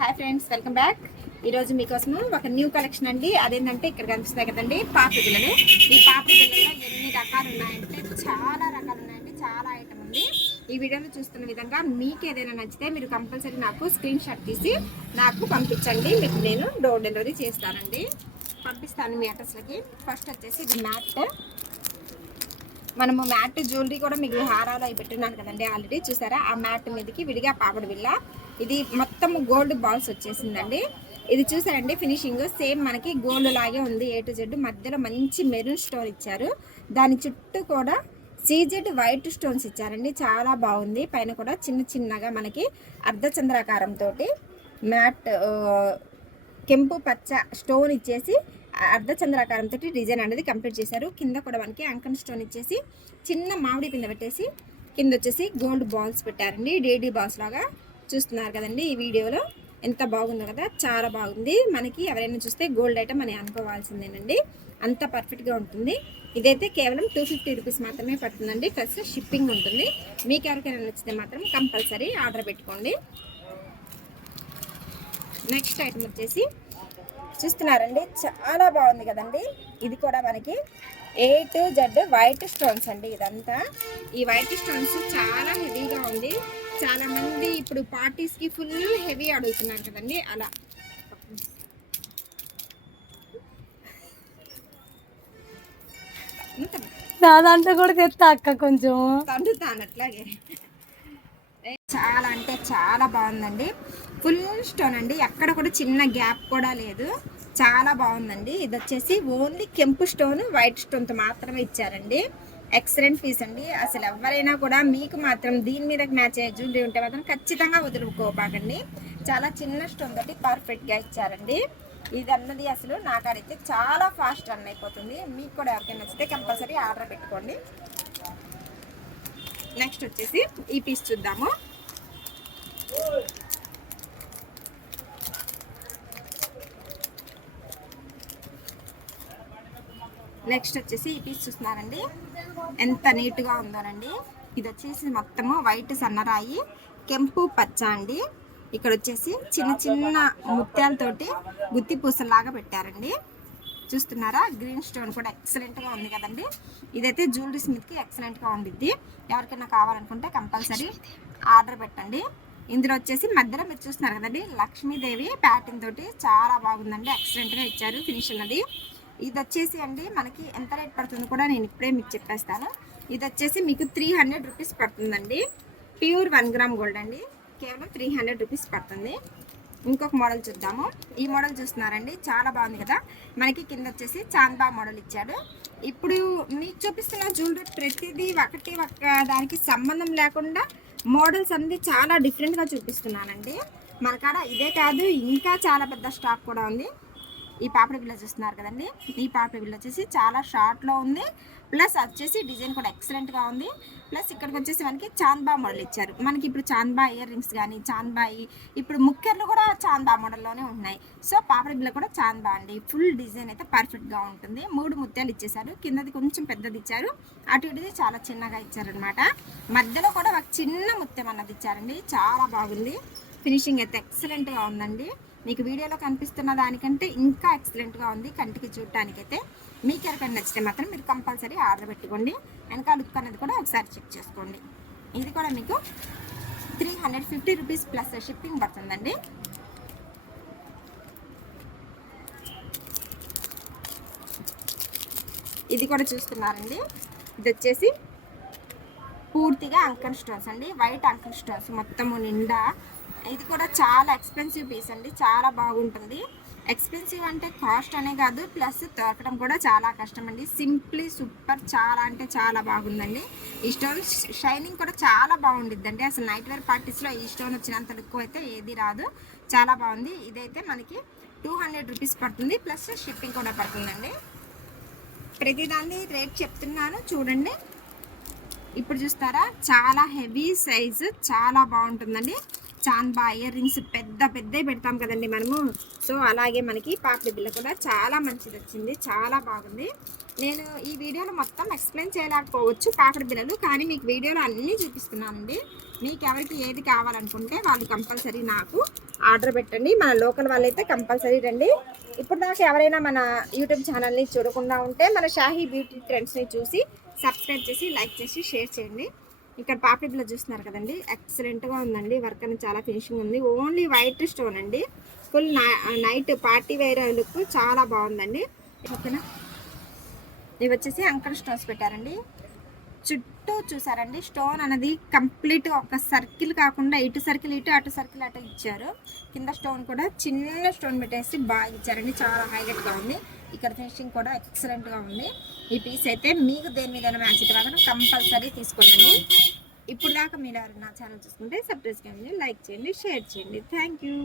Hi friends, welcome back. ఈరోజు మీకోసము ఒక new collection అండి. అదేంటంటే ఇక్కడ కనిపిస్తాయి కదండి పాపిడి బిళ్ళలు. ఈ పాపిడి బిళ్ళల్లో ఎన్ని రకాలు ఉన్నాయంటే చాలా రకాలు ఉన్నాయండి, చాలా ఐటమ్ ఉంది. ఈ వీడియోలో చూస్తున్న విధంగా మీకు ఏదైనా నచ్చితే మీరు కంపల్సరీ నాకు స్క్రీన్ షాట్ తీసి నాకు పంపించండి. మీకు నేను డోర్ డెలివరీ చేస్తానండి, పంపిస్తాను మీ అడ్రస్లకి. ఫస్ట్ వచ్చేసి ఇది మ్యాట్. మనము మ్యాట్ జ్యువెలరీ కూడా మీకు హారాలు అవి పెట్టున్నాను కదండి ఆల్రెడీ, చూసారా? ఆ మ్యాట్ మీదకి విడిగా పాపడి బిళ్ళ. ఇది మొత్తం గోల్డ్ బాల్స్ వచ్చేసిందండి. ఇది చూసారండి ఫినిషింగ్ సేమ్ మనకి గోల్డ్ లాగే ఉంది. ఏ టు జెడ్ మధ్యలో మంచి మెరూన్ స్టోన్ ఇచ్చారు. దాని చుట్టూ కూడా సీజెడ్ వైట్ స్టోన్స్ ఇచ్చారండి, చాలా బాగుంది. పైన కూడా చిన్న చిన్నగా మనకి అర్ధచంద్రాకారంతో మ్యాట్ కెంపు పచ్చ స్టోన్ ఇచ్చేసి అర్ధచంద్రాకారంతో డిజైన్ అనేది కంప్లీట్ చేశారు. కింద కూడా మనకి అంకన్ స్టోన్ ఇచ్చేసి చిన్న మామిడి పింద పెట్టేసి కింద వచ్చేసి గోల్డ్ బాల్స్ పెట్టారండి, డేడీ బాల్స్ లాగా. చూస్తున్నారు కదండి ఈ వీడియోలో, ఎంత బాగుందో కదా, చాలా బాగుంది. మనకి ఎవరైనా చూస్తే గోల్డ్ ఐటమ్ అని అనుకోవాల్సిందేనండి, అంత పర్ఫెక్ట్గా ఉంటుంది. ఇదైతే కేవలం 250 రూపీస్ మాత్రమే పడుతుందండి, ప్లస్ షిప్పింగ్ ఉంటుంది. మీకు ఎవరికైనా నచ్చితే మాత్రం కంపల్సరీ ఆర్డర్ పెట్టుకోండి. నెక్స్ట్ ఐటమ్ వచ్చేసి చూస్తున్నారండి, చాలా బాగుంది కదండి. ఇది కూడా మనకి A to Z white stones అండి. ఇదంతా ఈ వైట్ స్టోన్స్ చాలా హెవీగా ఉంది. చాలా మంది ఇప్పుడు పార్టీస్కి ఫుల్ హెవీ అడుగుతున్నారు కదండి, అలా దాంట్లో కూడా తెస్తా అక్క, కొంచెం తండుతాను అట్లాగే. చాలా అంటే చాలా బాగుందండి. ఫుల్ స్టోన్ అండి, ఎక్కడ కూడా చిన్న గ్యాప్ కూడా లేదు. చాలా బాగుందండి. ఇది వచ్చేసి ఓన్లీ కెంపు స్టోన్ వైట్ స్టోన్తో మాత్రమే ఇచ్చారండి. ఎక్సలెంట్ పీస్ అండి. అసలు ఎవరైనా కూడా మీకు మాత్రం దీని మీద మ్యాచ్ అయ్యే జ్యువెలరీ ఉంటే మాత్రం ఖచ్చితంగా వదులుకోబాకండి. చాలా చిన్న స్టోన్ తోటి పర్ఫెక్ట్గా ఇచ్చారండి. ఇది అన్నది అసలు నాకైతే చాలా ఫాస్ట్ రన్ అయిపోతుంది. మీకు కూడా ఎవరికైనా నచ్చితే కంపల్సరీ ఆర్డర్ పెట్టుకోండి. నెక్స్ట్ వచ్చేసి ఈ పీస్ చూద్దాము. నెక్స్ట్ వచ్చేసి ఈ పీస్ చూస్తున్నారండి, ఎంత నీట్గా ఉందోనండి. ఇది వచ్చేసి మొత్తము వైట్ సన్నరాయి కెంపు పచ్చ అండి. ఇక్కడ వచ్చేసి చిన్న చిన్న ముత్యాలతోటి గుత్తి పూసలాగా పెట్టారండి. చూస్తున్నారా? గ్రీన్ స్టోన్ కూడా ఎక్సలెంట్గా ఉంది కదండి. ఇదైతే జ్యువెలరీ స్మిత్కి ఎక్సలెంట్గా ఉండిద్ది. ఎవరికైనా కావాలనుకుంటే కంపల్సరీ ఆర్డర్ పెట్టండి. ఇందులో వచ్చేసి మధ్యలో మీరు చూస్తున్నారు కదండి, లక్ష్మీదేవి ప్యాటర్న్ తోటి చాలా బాగుందండి, ఎక్సలెంట్గా ఇచ్చారు ఫినిష్ అన్నది. ఇది వచ్చేసి అండి మనకి ఎంత రేట్ పడుతుంది కూడా నేను ఇప్పుడే మీకు చెప్పేస్తాను. ఇది వచ్చేసి మీకు 300 రూపీస్ పడుతుందండి. ప్యూర్ 1 గ్రామ్ గోల్డ్ అండి, కేవలం 300 రూపీస్ పడుతుంది. ఇంకొక మోడల్ చూద్దాము. ఈ మోడల్ చూస్తున్నారండి, చాలా బాగుంది కదా. మనకి కింద వచ్చేసి చాందా మోడల్ ఇచ్చాడు. ఇప్పుడు మీకు చూపిస్తున్న జ్యువెలరీ ప్రతిదీ ఒకటి దానికి సంబంధం లేకుండా మోడల్స్ అన్ని చాలా డిఫరెంట్గా చూపిస్తున్నానండి. మన కాడ ఇదే కాదు, ఇంకా చాలా పెద్ద స్టాక్ కూడా ఉంది. ఈ పాపిడి బిళ్ళ చూస్తున్నారు కదండి, ఈ పాపిడి బిళ్ళ వచ్చేసి చాలా షార్ట్లో ఉంది, ప్లస్ వచ్చేసి డిజైన్ కూడా ఎక్సలెంట్గా ఉంది. ప్లస్ ఇక్కడికి వచ్చేసి మనకి చాందా మోడల్ ఇచ్చారు. మనకి ఇప్పుడు చాందా ఇయర్ రింగ్స్ కానీ చాందా ఇప్పుడు ముక్కెర్లు కూడా చాందా మోడల్లోనే ఉన్నాయి. సో పాపిడి బిళ్ళ కూడా చాందా అండి. ఫుల్ డిజైన్ అయితే పర్ఫెక్ట్గా ఉంటుంది. 3 ముత్యాలు ఇచ్చేసారు, కిందది కొంచెం పెద్దది ఇచ్చారు, అటు ఇటుది చాలా చిన్నగా ఇచ్చారనమాట. మధ్యలో కూడా ఒక చిన్న ముత్యం అన్నది ఇచ్చారండి, చాలా బాగుంది. ఫినిషింగ్ అయితే ఎక్సలెంట్గా ఉందండి. మీకు వీడియోలో కనిపిస్తున్న దానికంటే ఇంకా ఎక్సలెంట్గా ఉంది కంటికి చూడటానికైతే. మీకు ఎవరికైనా నచ్చితే మాత్రం మీరు కంపల్సరీ ఆర్డర్ పెట్టుకోండి. వెనక లుక్ అనేది కూడా ఒకసారి చెక్ చేసుకోండి. ఇది కూడా మీకు 350 రూపీస్ ప్లస్ షిప్పింగ్ పడుతుందండి. ఇది కూడా చూస్తున్నారండి, ఇది వచ్చేసి పూర్తిగా అంకన్ స్టోన్స్ అండి, వైట్ అంకన్ స్టోన్స్ మొత్తము నిండా. ఇది కూడా చాలా ఎక్స్పెన్సివ్ పీస్ అండి, చాలా బాగుంటుంది. ఎక్స్పెన్సివ్ అంటే కాస్ట్ అనే కాదు, ప్లస్ దొరకడం కూడా చాలా కష్టం అండి. సింప్లీ సూపర్, చాలా అంటే చాలా బాగుందండి. ఈ స్టోన్ షైనింగ్ కూడా చాలా బాగుండిద్దండి. అసలు నైట్ వేర్ పార్టీస్లో ఈ స్టోన్ వచ్చినంత లుక్ అయితే ఏది రాదు, చాలా బాగుంది. ఇదైతే మనకి 200 రూపీస్ పడుతుంది, ప్లస్ షిప్పింగ్ కూడా పడుతుందండి. ప్రతిదాన్ని రేట్ చెప్తున్నాను చూడండి. ఇప్పుడు చూస్తారా, చాలా హెవీ సైజు, చాలా బాగుంటుందండి. చాందా ఇయర్ రింగ్స్ పెద్ద పెద్దవి పెడతాం కదండి మనము, సో అలాగే మనకి పాపిడి బిళ్ళ కూడా చాలా మంచిది వచ్చింది, చాలా బాగుంది. నేను ఈ వీడియోలో మొత్తం ఎక్స్ప్లెయిన్ చేయలేకపోవచ్చు పాపిడి బిళ్ళలు, కానీ మీకు వీడియోలో అన్నీ చూపిస్తున్నానండి. మీకు ఎవరికి ఏది కావాలనుకుంటే వాళ్ళు కంపల్సరీ నాకు ఆర్డర్ పెట్టండి. మన లోకల్ వాళ్ళైతే కంపల్సరీ రండి. ఇప్పుడు దాకా ఎవరైనా మన యూట్యూబ్ ఛానల్ని చూడకుండా ఉంటే మన షాహీ బ్యూటీ ట్రెండ్స్ని చూసి సబ్స్క్రైబ్ చేసి లైక్ చేసి షేర్ చేయండి. ఇక్కడ పాపిడి బ్లౌజ్ చూస్తున్నారు కదండి, ఎక్సలెంట్గా ఉందండి. వర్క్ అనేది చాలా ఫినిషింగ్ ఉంది. ఓన్లీ వైట్ స్టోన్ అండి. Full night party wear look చాలా బాగుందండి. ఓకేనా, ఇవి వచ్చేసి అంకల్ స్టోన్స్ పెట్టారండి. చుట్టూ చూసారండి స్టోన్ అనేది కంప్లీట్ ఒక సర్కిల్ కాకుండా ఇటు సర్కిల్ ఇటు అటు సర్కిల్ అటు ఇచ్చారు. కింద స్టోన్ కూడా చిన్న స్టోన్ పెట్టేసి బాగా ఇచ్చారండి. చాలా హైలైట్గా ఉంది. ఇక్కడ ఫినిషింగ్ కూడా ఎక్సలెంట్గా ఉంది. ఈ పీస్ అయితే మీకు దేని మీద మ్యాచ్ కాకుండా కంపల్సరీ తీసుకోండి. ఇప్పుడు దాకా మీరు నా ఛానల్ చూసుకుంటే సబ్స్క్రైబ్ చేయండి, లైక్ చేయండి, షేర్ చేయండి. Thank you.